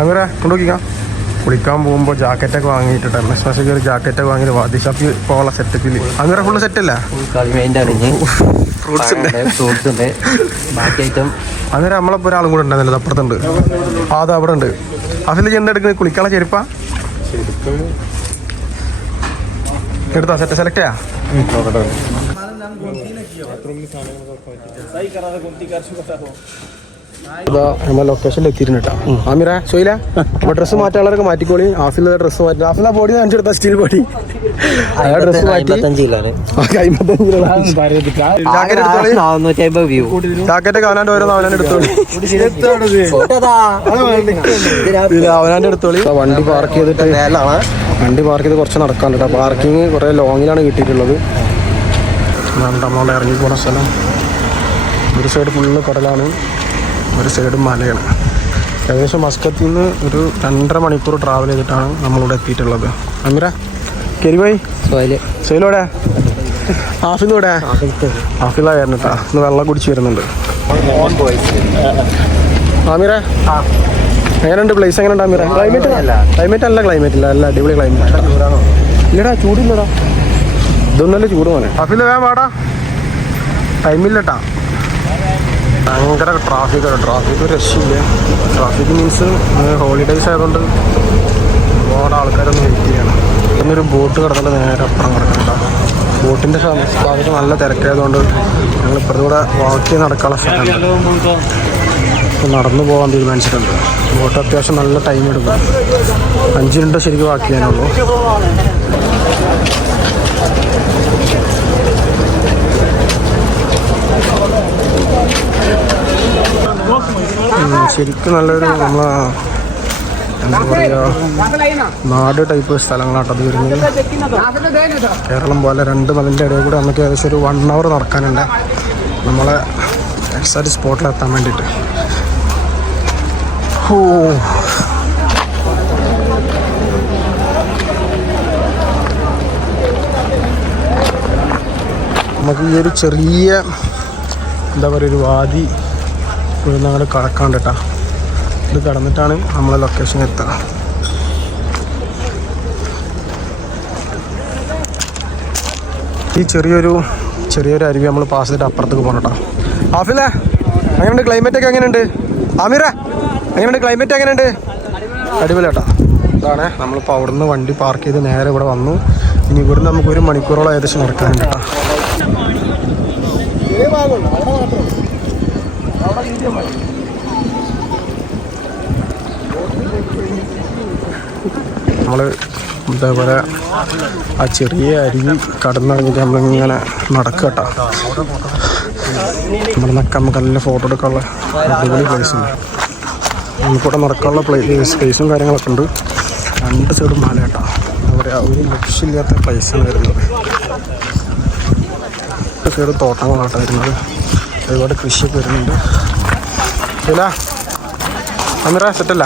അങ്ങനെ കൊണ്ടുപോയിക്കാം. കുളിക്കാൻ പോകുമ്പോൾ ജാക്കറ്റൊക്കെ വാങ്ങിയിട്ടുണ്ട്. MS മാഷൊക്കെ ഒരു ജാക്കറ്റൊക്കെ വാങ്ങിയിട്ട് വാദിഷാപ്പി പോകാനുള്ള സെറ്റപ്പിൽ അങ്ങനെ ഫുള്ള് സെറ്റല്ല. ഫ്രൂട്ട്സ് ഉണ്ട് ബാക്കി ഐറ്റം. അങ്ങനെ നമ്മളിപ്പോൾ ഒരാളും കൂടെ ഉണ്ടായിരുന്നല്ലോ, അപ്പുറത്തുണ്ട്. അത് അവിടെ ഉണ്ട്. അതിൽ ചെന്ന് എടുക്കുന്നത് കുളിക്കാനുള്ള ചെരുപ്പാ എടുത്താ സെലക്ട് ചെയ്യാ. ഇതാ നമ്മൾ ലൊക്കേഷനിൽ എത്തിയിട്ടുണ്ട് കേട്ടോ. ആമിറ സോയില അപ്പോൾ ഡ്രസ്സ് മാറ്റാനുള്ളവരൊക്കെ മാറ്റിക്കോളി. ഹാഫിലെ ഡ്രസ്സ് മാറ്റി ഹാഫിലെ ബോഡി കാണിച്ചെടുത്താ സ്റ്റീൽ ബോഡി ഡ്രസ്സ് മാറ്റി ജാക്കറ്റൊക്കെ അവനാൻ്റെ ഓരോന്ന് അവനാൻ്റെ എടുത്തോളി. അവനാൻ്റെ എടുത്തോളി. വണ്ടി പാർക്ക് ചെയ്ത് കുറച്ച് നടക്കാൻ കേട്ടോ. പാർക്കിങ് കുറേ ലോങ്ങിലാണ് കിട്ടിയിട്ടുള്ളത്. നമ്മളവിടെ ഇറങ്ങി പോണ സ്ഥലം ഒരു സൈഡ് ഫുള്ള് കടലാണ്, ഒരു സൈഡ് മലയാണ്. ഏകദേശം മസ്കത്തിൽ നിന്ന് ഒരു 2.5 മണിക്കൂർ ട്രാവൽ ചെയ്തിട്ടാണ് നമ്മളിവിടെ എത്തിയിട്ടുള്ളത്. അമീറ കരിവായി സൈലോടെ ഹാഫിലൂടെ ഹാഫില വരുന്നിട്ടാ. ഇന്ന് വെള്ളം കുടിച്ച് വരുന്നുണ്ട്. ആമീറ എങ്ങനെയുണ്ട് പ്ലേസ്? എങ്ങനെയുണ്ട് ആമീറ? ക്ലൈമറ്റ് നല്ല ക്ലൈമറ്റ് ഇല്ല, നല്ല അടിപൊളി ക്ലൈമറ്റ്. ഇല്ലടാ ചൂടില്ലടാ, ഇതൊന്നല്ല ചൂട് പോലെ. ഹാഫില വേഗം വാടാ, ടൈമില്ലട്ടാ. ഭയങ്കര ട്രാഫിക് രക്ഷയില്ല. ട്രാഫിക് മീൻസ് ഹോളിഡേയ്സ് ആയതുകൊണ്ട് ഒരുപാട് ആൾക്കാരൊന്നും വെയിറ്റ് ചെയ്യണം. ഇന്നൊരു ബോട്ട് കിടന്നിട്ട് നേരെ അപ്പുറം കിടക്കുന്നുണ്ടാവും. ബോട്ടിൻ്റെ ഭാഗത്ത് നല്ല തിരക്കായതുകൊണ്ട് ഞങ്ങൾ ഇപ്പുറത്തൂടെ വാക്ക് നടക്കാനുള്ള സ്ഥലമുണ്ട്. അപ്പോൾ നടന്നു പോകാൻ തീരുമാനിച്ചിട്ടുണ്ട്. ബോട്ട് അത്യാവശ്യം നല്ല ടൈം എടുക്കും. 5 മിനിറ്റ് ശരിക്കും വാക്ക് ചെയ്യാനുള്ളൂ. ശരിക്കും നല്ലൊരു നമ്മളെ എന്താ പറയുക നാട് ടൈപ്പ് സ്ഥലങ്ങളാട്ടോ അത് വരുന്നത്. കേരളം പോലെ 2 മലൻ്റെ ഇടയിൽ കൂടെ നമുക്ക് ഏകദേശം ഒരു 1 hour നടക്കാനുണ്ട് നമ്മളെ എക്സാക്റ്റ് സ്പോട്ടിലെത്താൻ വേണ്ടിയിട്ട്. നമുക്ക് ഈ ഒരു ചെറിയ എന്താ പറയുക ഒരു വാദി ഇവിടുന്ന് അങ്ങോട്ട് കടക്കാണ്ട് കേട്ടോ. ഇത് കടന്നിട്ടാണ് നമ്മളെ ലൊക്കേഷൻ എത്തുക. ഈ ചെറിയൊരു അരുവി നമ്മൾ പാസ് ചെയ്തിട്ട് അപ്പുറത്തേക്ക് പോകണം കേട്ടോ. ആഫിലെ എങ്ങനെയുണ്ട് ക്ലൈമറ്റൊക്കെ? എങ്ങനെയുണ്ട് ആമിറ? എങ്ങനെയുണ്ട് ക്ലൈമറ്റ്? എങ്ങനെയുണ്ട്? അടിപൊളി കേട്ടോ. ഇതാണ് നമ്മളിപ്പോൾ അവിടെ നിന്ന് വണ്ടി പാർക്ക് ചെയ്ത് നേരെ ഇവിടെ വന്നു. ഇനി ഇവിടുന്ന് നമുക്ക് 1 മണിക്കൂറോളം ഏകദേശം നടക്കാനുണ്ട് കേട്ടോ. നമ്മൾ ഇതേപോലെ ആ ചെറിയ അരുവി കടന്നിറങ്ങിയിട്ട് നമ്മളിങ്ങനെ നടക്കുക കേട്ടോ. ഇവിടെ നിന്നൊക്കെ നമുക്ക് നല്ല ഫോട്ടോ എടുക്കാനുള്ള അടിപൊളി പ്ലേസുണ്ട്. നമുക്കിവിടെ നടക്കാനുള്ള സ്പേസും കാര്യങ്ങളൊക്കെ ഉണ്ട്. 2 സൈഡും മല കേട്ടോ. എന്താ പറയുക ഒരു ലക്ഷ്യമില്ലാത്ത പ്ലേസാണ് വരുന്നത്. 2 സൈഡ് തോട്ടങ്ങളാട്ടോ വരുന്നത്. ഒരുപാട് കൃഷിയൊക്കെ വരുന്നുണ്ട്. ഇല്ല അമീറ സെറ്റല്ല.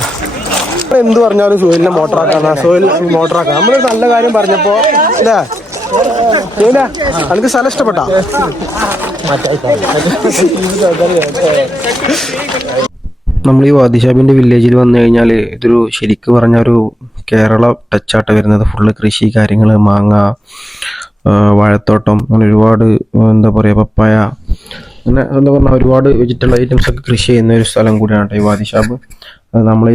എന്ത് പറഞ്ഞാലും സോയിലിനെ മോട്ടറാക്കാം. നമ്മളൊരു നല്ല കാര്യം പറഞ്ഞപ്പോൾ ഇല്ലേ ഇല്ല എനിക്ക് സ്ഥലം ഇഷ്ടപ്പെട്ടാ? നമ്മൾ ഈ വാദിഷാബിൻ്റെ വില്ലേജിൽ വന്നു കഴിഞ്ഞാൽ ഇതൊരു ശരിക്കും പറഞ്ഞ ഒരു കേരള ടച്ചാട്ട വരുന്നത്. ഫുള്ള് കൃഷി കാര്യങ്ങൾ, മാങ്ങ, വാഴത്തോട്ടം, അങ്ങനെ ഒരുപാട് എന്താ പറയുക പപ്പായ, അങ്ങനെ എന്താ പറഞ്ഞാൽ ഒരുപാട് വെജിറ്റബിൾ ഐറ്റംസ് ഒക്കെ കൃഷി ചെയ്യുന്ന ഒരു സ്ഥലം കൂടിയാണ് കേട്ടോ ഈ വാദിഷാബ്. അത് നമ്മൾ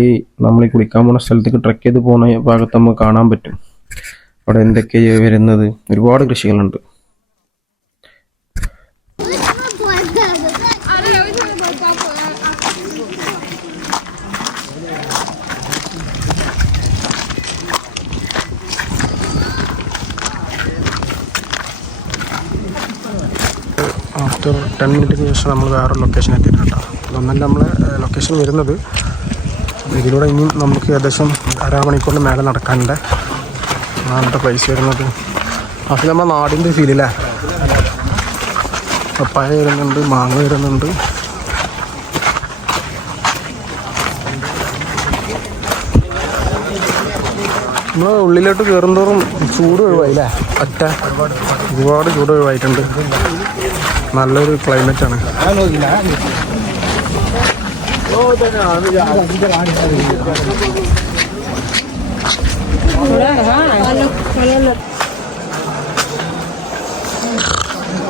ഈ കുളിക്കാൻ പോകുന്ന സ്ഥലത്തേക്ക് ട്രക്ക് ചെയ്ത് പോകുന്ന ഭാഗത്ത് നമുക്ക് കാണാൻ പറ്റും. അവിടെ എന്തൊക്കെയാണ് വരുന്നത്, ഒരുപാട് കൃഷികളുണ്ട്. ആഫ്റ്റർ 10 മിനിറ്റിന് ശേഷം നമ്മൾ വേറൊരു ലൊക്കേഷൻ എത്തിയിട്ടുണ്ട് കേട്ടോ. അതൊന്നല്ല നമ്മൾ ലൊക്കേഷൻ വരുന്നത്. ഇതിലൂടെ ഇനിയും നമുക്ക് ഏകദേശം 1/2 മണിക്കൂറിന് മേലെ നടക്കാനുണ്ട്. നാളത്തെ പ്ലേസ് വരുന്നത് അപ്പോൾ നമ്മുടെ നാടിൻ്റെ ഫീലില്ലേ. പപ്പായ വരുന്നുണ്ട്, മാങ്ങ വരുന്നുണ്ട്. നമ്മൾ ഉള്ളിലോട്ട് കയറുന്തോറും ചൂട് ഒഴിവായില്ലേ. ഒരുപാട് ചൂട് ഒഴിവായിട്ടുണ്ട്. നല്ലൊരു ക്ലൈമറ്റാണ്.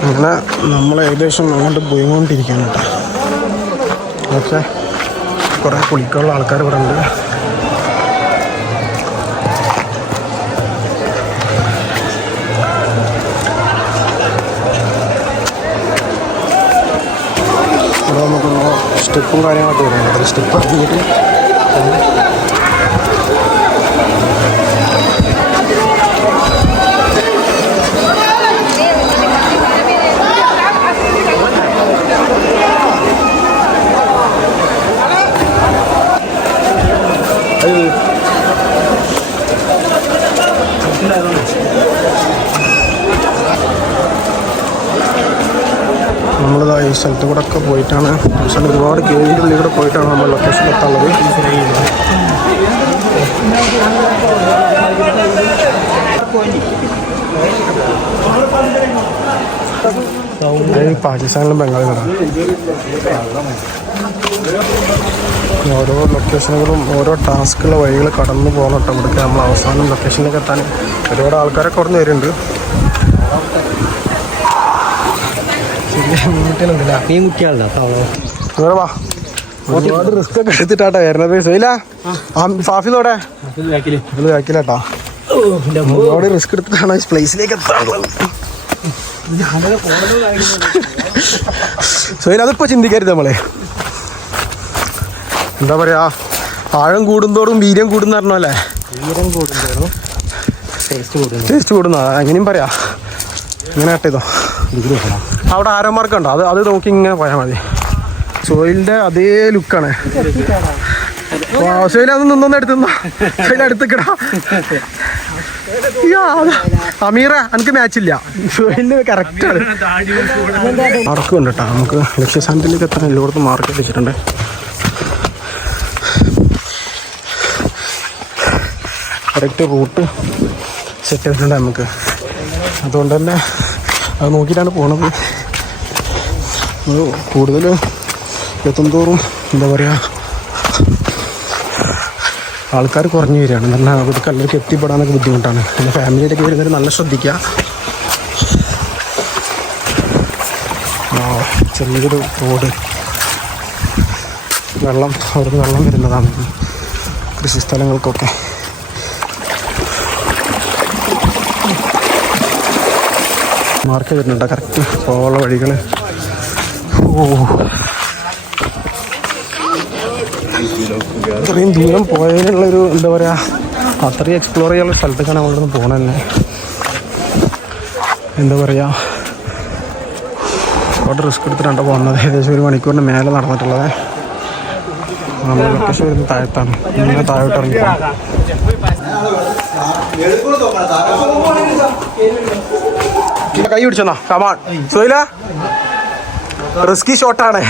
അങ്ങനെ നമ്മൾ ഏകദേശം അങ്ങോട്ട് പോയിക്കൊണ്ടിരിക്കുകയാണ് കേട്ടോ. പക്ഷേ കുറേ കുളിക്കാനുള്ള ആൾക്കാർ ഇവിടെ ഉണ്ട്. ഇവിടെ നമുക്കൊന്ന് സ്റ്റെപ്പും കാര്യങ്ങളൊക്കെ വരുന്നുണ്ട്. സ്റ്റെപ്പ് ഇറങ്ങിയിട്ട് നമ്മളിതാ ഈ സ്ഥലത്ത് കൂടെ ഒക്കെ പോയിട്ടാണ്, ഒരുപാട് കേവിൻ്റെ ഉള്ളിൽ കൂടെ പോയിട്ടാണ് നമ്മൾ ലൊക്കേഷനിൽ എത്താനുള്ളത്. പാകിസ്ഥാനിലും ബംഗാളിലാണ്. ഓരോ ലൊക്കേഷനുകളും ഓരോ ടാസ്കുള്ള വഴികൾ കടന്നു പോകണം കേട്ടോ. ഇവിടേക്ക് നമ്മൾ അവസാനം ലൊക്കേഷനിലേക്ക് എത്താൻ ഒരുപാട് ആൾക്കാരൊക്കെ അവിടെ നിന്ന് വരുന്നുണ്ട്. ഒരുപാട് റിസ്ക് ഒക്കെ എടുത്തിട്ടാട്ടോ വരുന്നത്. സൈല ഫാഫിലോടെ ബാക്കിലാട്ടോ. ഒരുപാട് റിസ്ക് എടുത്തിട്ടാണ് ഈ പ്ലേസിലേക്ക് എത്താറുള്ളത്. സൈല അതിപ്പോ ചിന്തിക്കരുത്. നമ്മളെ എന്താ പറയാ, ആഴം കൂടുന്തോറും വീര്യം കൂടുന്ന പറഞ്ഞല്ലേ, ടേസ്റ്റ് കൂടുന്ന എങ്ങനെയും പറയാ. ഇങ്ങനെ കട്ടിയതോ അവിടെ ആരോ മാർക്ക് ഉണ്ടോ, അത് നോക്കി ഇങ്ങനെ പോയാൽ മതി. സോയിലിന്റെ അതേ ലുക്കാണ്. സോയിൽ അത് നിന്നൊന്ന് എടുത്തുന്നോ, സോയിൽ അടുത്തേക്കിടാ. അമീറ എനിക്ക് മാച്ചില്ല, സോയിലിന് കറക്റ്റാണ്. മാർക്ക് ഉണ്ട് കേട്ടോ. നമുക്ക് ലക്ഷ്യസ്ഥാനത്തിലേക്ക് എത്താൻ എല്ലായിടത്തും മാർക്ക് വെച്ചിട്ടുണ്ട്. കറക്റ്റ് റൂട്ട് സെറ്റ് ചെയ്തിട്ടുണ്ട് നമുക്ക്. അതുകൊണ്ട് തന്നെ അത് നോക്കിയിട്ടാണ് പോണത്. കൂടുതൽ എത്തുന്തോറും എന്താ പറയുക, ആൾക്കാർ കുറഞ്ഞു വരികയാണ്. എന്നാൽ അവിടെ കല്ലർക്ക് എത്തിപ്പെടാനൊക്കെ ബുദ്ധിമുട്ടാണ്. പിന്നെ ഫാമിലിയിലേക്ക് വരുന്നവർ നല്ല ശ്രദ്ധിക്കുക. ചെറിയൊരു റോഡ്, വെള്ളം അവിടുന്ന് വെള്ളം വരുന്നതാണ് കൃഷി സ്ഥലങ്ങൾക്കൊക്കെ. മാർക്ക് വരുന്നുണ്ട് കറക്റ്റ് പോകാനുള്ള വഴികൾ. അത്രയും ദൂരം പോയതിനുള്ളൊരു എന്താ പറയുക, അത്രയും എക്സ്പ്ലോർ ചെയ്യാനുള്ള സ്ഥലത്തേക്കാണ് നമ്മളിവിടെ നിന്ന് പോകണത് തന്നെ. എന്താ പറയുക, ഒരുപാട് റിസ്ക് എടുത്തിട്ടാണ് പോകുന്നത്. ഏകദേശം 1 മണിക്കൂറിന് മേലെ നടന്നിട്ടുള്ളത്. നമ്മൾ ലൊക്കേഷൻ വരുന്നത് താഴത്താണ്. ഇങ്ങനെ താഴോട്ട് ഇറങ്ങി കൈ പിടിച്ചെന്നാ കമാൺ. സോയില റിസ്കി ഷോട്ടാണ്.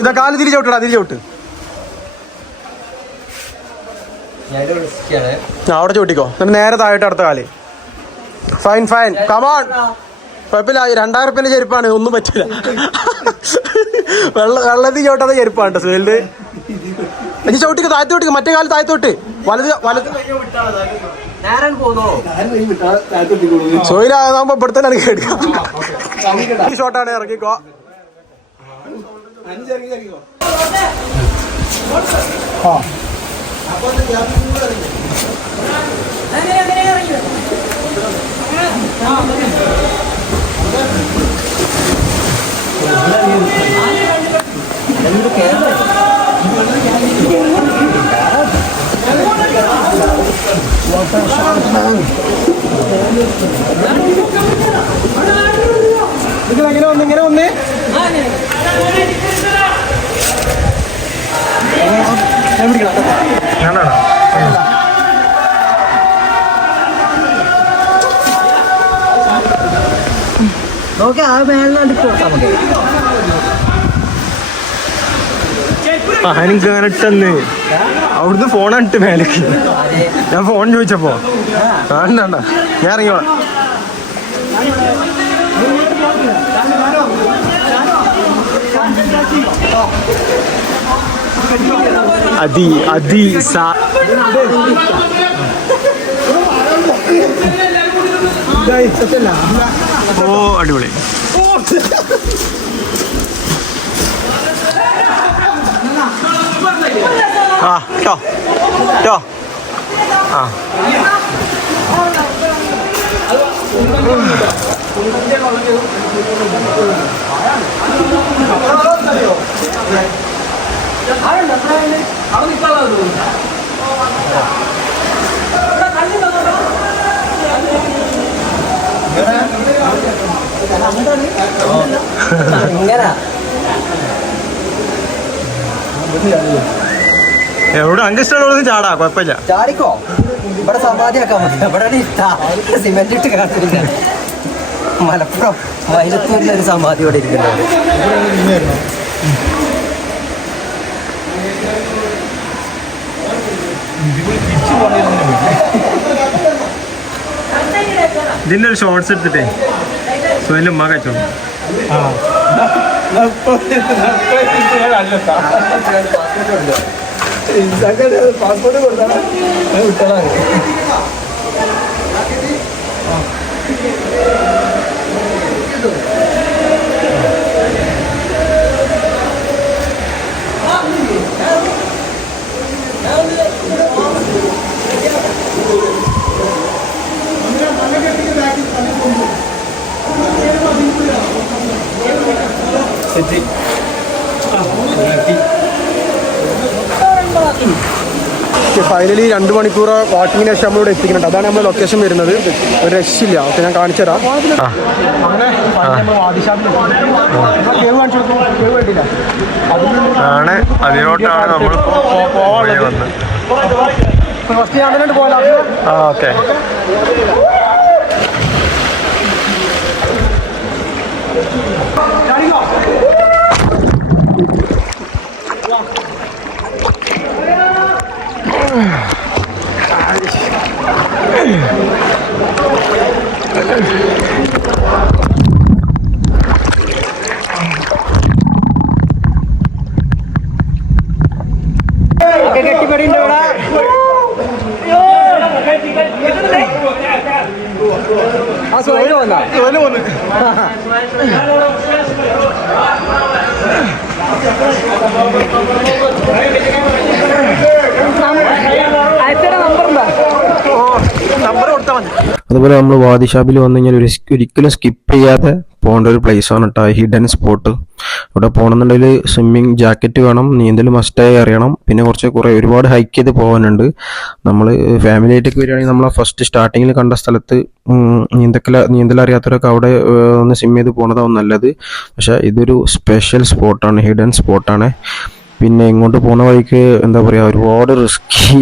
ഇതാ കാല് തിരിച്ചോട്ടാ, തിരിച്ചോട്ട് അവിടെ ചോട്ടിക്കോ. എന്നിട്ട് നേരെ താഴോട്ട് അടുത്ത കാല്. Fine fine come on. കുഴപ്പമില്ല. 2000 റുപ്യൻ്റെ ചെരുപ്പാണ്, ഒന്നും പറ്റില്ല. വെള്ളത്തിൽ ചോട്ടാതെ ചെരുപ്പാണ് സോയിലിന്റെ. ഇനി ചവിട്ടിക്ക് താഴത്തോട്ട്, മറ്റേ കാലം താഴത്തോട്ട്, വലത് സോയിലാകുമ്പോ ഇവിടെ തന്നെ കേൾക്കാം. ഈ ഷോട്ടാണ്, ഇറങ്ങിക്കോ. ഇങ്ങനെ ഒന്ന് ഇങ്ങനെ ഒന്ന് ഞാനാണോ? ഓക്കെ, ആ മേളിനാണ്ട് പോട്ടാ നമുക്ക്. എനിക്ക് അങ്ങനെ ഇട്ടെന്ന് അവിടുന്ന് ഫോണിട്ട് മേലേക്ക്. ഞാൻ ഫോൺ ചോദിച്ചപ്പോ വേണ്ട ഞാൻ ഇറങ്ങിയോ. ഓ അടിപൊളി. ആ കേട്ടോ കേട്ടോ ആ എവിടെ അങ്ക് ഇഷ്ടമുള്ള ചാടാ, കുഴപ്പമില്ല. ചാടിക്കോ, ഇവിടെ സമാധിയാക്കാൻ പറ്റില്ല. ഇവിടെ സിമെന്റ് ഇട്ട് കാണില്ല. മലപ്പുറം വയലത്തൂരിൽ ഒരു സമാധി ഇവിടെ ഇരിക്കുന്നുണ്ട്. ഇതിൻ്റെ ഒരു ഷോർട്സ് എടുത്തിട്ടേ സുഹേലിൻ്റെ ഉമ്മ കഴിച്ചോളൂ. പാസ്പോർട്ട് കൊടുത്താൽ വിട്ടതാണ്. ഫൈനലി 2 മണിക്കൂർ വാക്കിങ്ങിന് ശേഷം നമ്മളിവിടെ എത്തിക്കുന്നുണ്ട്. അതാണ് നമ്മൾ ലൊക്കേഷൻ വരുന്നത്. ഒരു രക്ഷയില്ല. ഓക്കെ, ഞാൻ കാണിച്ചു തരാം. അങ്ങനെ ആണ് അതിലോട്ടാണ് നമ്മൾ ഫസ്റ്റ് ഞാൻ തന്നെ പോകാം. ഓക്കെ, കെട്ടിപ്പടിയുണ്ട് ഇവിടെ. ആ സോയില് വന്നാ അതുപോലെ നമ്മൾ വാദിഷാപ്പിൽ വന്നു കഴിഞ്ഞാൽ ഒരിക്കലും സ്കിപ്പ് ചെയ്യാതെ പോകേണ്ട ഒരു പ്ലേസാണ് കേട്ടോ ഹിഡൻ സ്പോട്ട്. ഇവിടെ പോകണമെന്നുണ്ടെങ്കിൽ സ്വിമ്മിങ് ജാക്കറ്റ് വേണം, നീന്തൽ മസ്റ്റായി അറിയണം, പിന്നെ ഒരുപാട് ഹൈക്ക് ചെയ്ത് പോകാനുണ്ട്. നമ്മൾ ഫാമിലി ആയിട്ടൊക്കെ വരികയാണെങ്കിൽ നമ്മൾ ഫസ്റ്റ് സ്റ്റാർട്ടിങ്ങിൽ കണ്ട സ്ഥലത്ത് നീന്തൽ അറിയാത്തവരൊക്കെ അവിടെ ഒന്ന് സ്വിം ചെയ്ത് പോകണതാവും നല്ലത്. പക്ഷേ ഇതൊരു സ്പെഷ്യൽ സ്പോട്ടാണ്, ഹിഡൻ സ്പോട്ടാണ്. പിന്നെ ഇങ്ങോട്ട് പോകുന്ന വഴിക്ക് എന്താ പറയുക, ഒരുപാട് റിസ്കി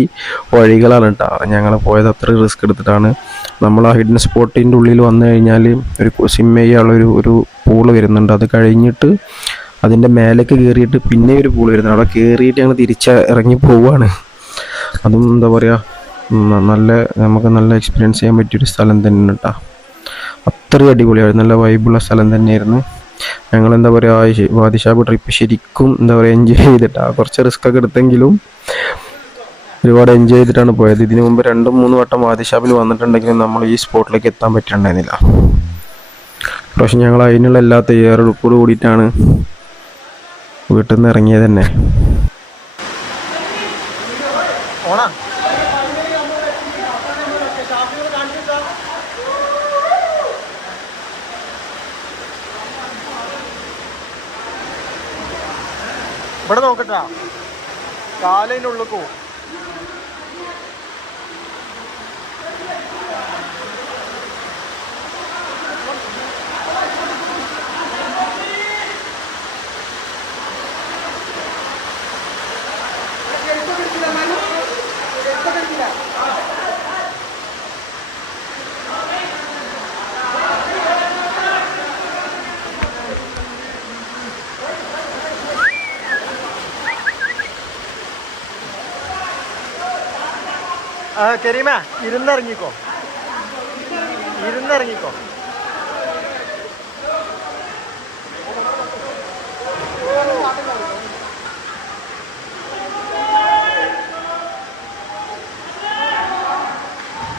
വഴികളാണ് കേട്ടോ. ഞങ്ങൾ പോയത് അത്ര റിസ്ക് എടുത്തിട്ടാണ്. നമ്മൾ ആ ഹിഡൻ സ്പോട്ടിൻ്റെ ഉള്ളിൽ വന്നു കഴിഞ്ഞാൽ ഒരു സ്വിം ചെയ്യാനുള്ള ഒരു പൂള് വരുന്നുണ്ട്. അത് കഴിഞ്ഞിട്ട് അതിൻ്റെ മേലേക്ക് കയറിയിട്ട് പിന്നെ ഒരു പൂള് വരുന്നുണ്ട്. അവിടെ കയറിയിട്ട് ഞങ്ങൾ ഇറങ്ങി പോവുകയാണ്. അതും എന്താ പറയുക, നമുക്ക് നല്ല എക്സ്പീരിയൻസ് ചെയ്യാൻ പറ്റിയൊരു സ്ഥലം തന്നെയാണ് കേട്ടോ. അത്രയും അടിപൊളിയായിരുന്നു, നല്ല വൈബുള്ള സ്ഥലം തന്നെയായിരുന്നു. ഞങ്ങൾ എന്താ പറയുക, വാദിഷാപ്പ് ട്രിപ്പ് ശരിക്കും എന്താ പറയുക എൻജോയ് ചെയ്തിട്ടാണ്. കുറച്ച് റിസ്ക് ഒക്കെ എടുത്തെങ്കിലും ഒരുപാട് എൻജോയ് ചെയ്തിട്ടാണ് പോയത്. ഇതിനു മുമ്പ് 2-3 വട്ടം വാദിഷാപ്പിൽ വന്നിട്ടുണ്ടെങ്കിലും നമ്മൾ ഈ സ്പോട്ടിലേക്ക് എത്താൻ പറ്റിയിട്ടുണ്ടായിരുന്നില്ല. പക്ഷെ ഞങ്ങൾ അതിനുള്ള എല്ലാ തയ്യാറെടുപ്പോട് കൂടിയിട്ടാണ് വീട്ടിൽ നിന്ന് ഇറങ്ങിയത് തന്നെ. ഇവിടെ നോക്കട്ടാ, കാലിനുള്ളിൽ പോവും. കരീമ ഇരുന്നിറങ്ങിക്കോ.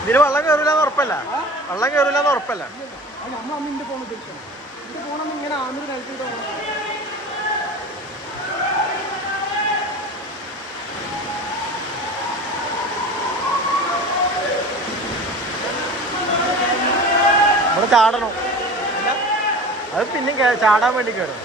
ഇതിന് വെള്ളം കയറില്ലാന്ന് ഉറപ്പല്ല. വെള്ളം കയറില്ലാന്ന് ഉറപ്പല്ല. ഇവിടെ ചാടണം. അത് പിന്നെ ചാടാൻ വേണ്ടി കയറും.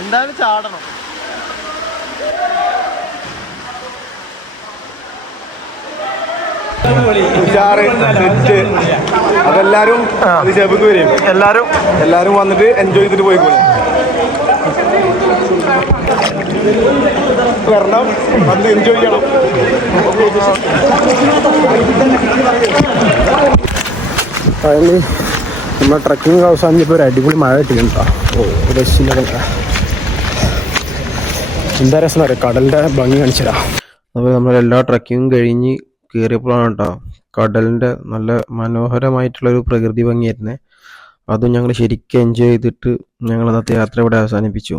എന്തായാലും ചാടണം. അതെല്ലാരും വരും. എല്ലാരും വന്നിട്ട് എൻജോയ് ചെയ്തിട്ട് പോയിക്കോളെ. വരണം, വന്ന് എൻജോയ് ചെയ്യണം. നമ്മുടെ ട്രക്കിംഗ് അവസാനിച്ചപ്പോൾ ഒരു അടിപൊളി മഴ കിട്ടിയിട്ടുണ്ടോ. രക്ഷയില്ല. എന്താ രസം അറിയാം, കടലിൻ്റെ ഭംഗി കാണിച്ചതാ. അപ്പോൾ നമ്മളെല്ലാ ട്രക്കിങ്ങും കഴിഞ്ഞ് കയറിയപ്പോഴാണ് കേട്ടോ കടലിൻ്റെ നല്ല മനോഹരമായിട്ടുള്ളൊരു പ്രകൃതി ഭംഗിയായിരുന്നേ. അതും ഞങ്ങൾ ശരിക്കും എൻജോയ് ചെയ്തിട്ട് ഞങ്ങൾ അന്നത്തെ യാത്ര ഇവിടെ അവസാനിപ്പിച്ചു.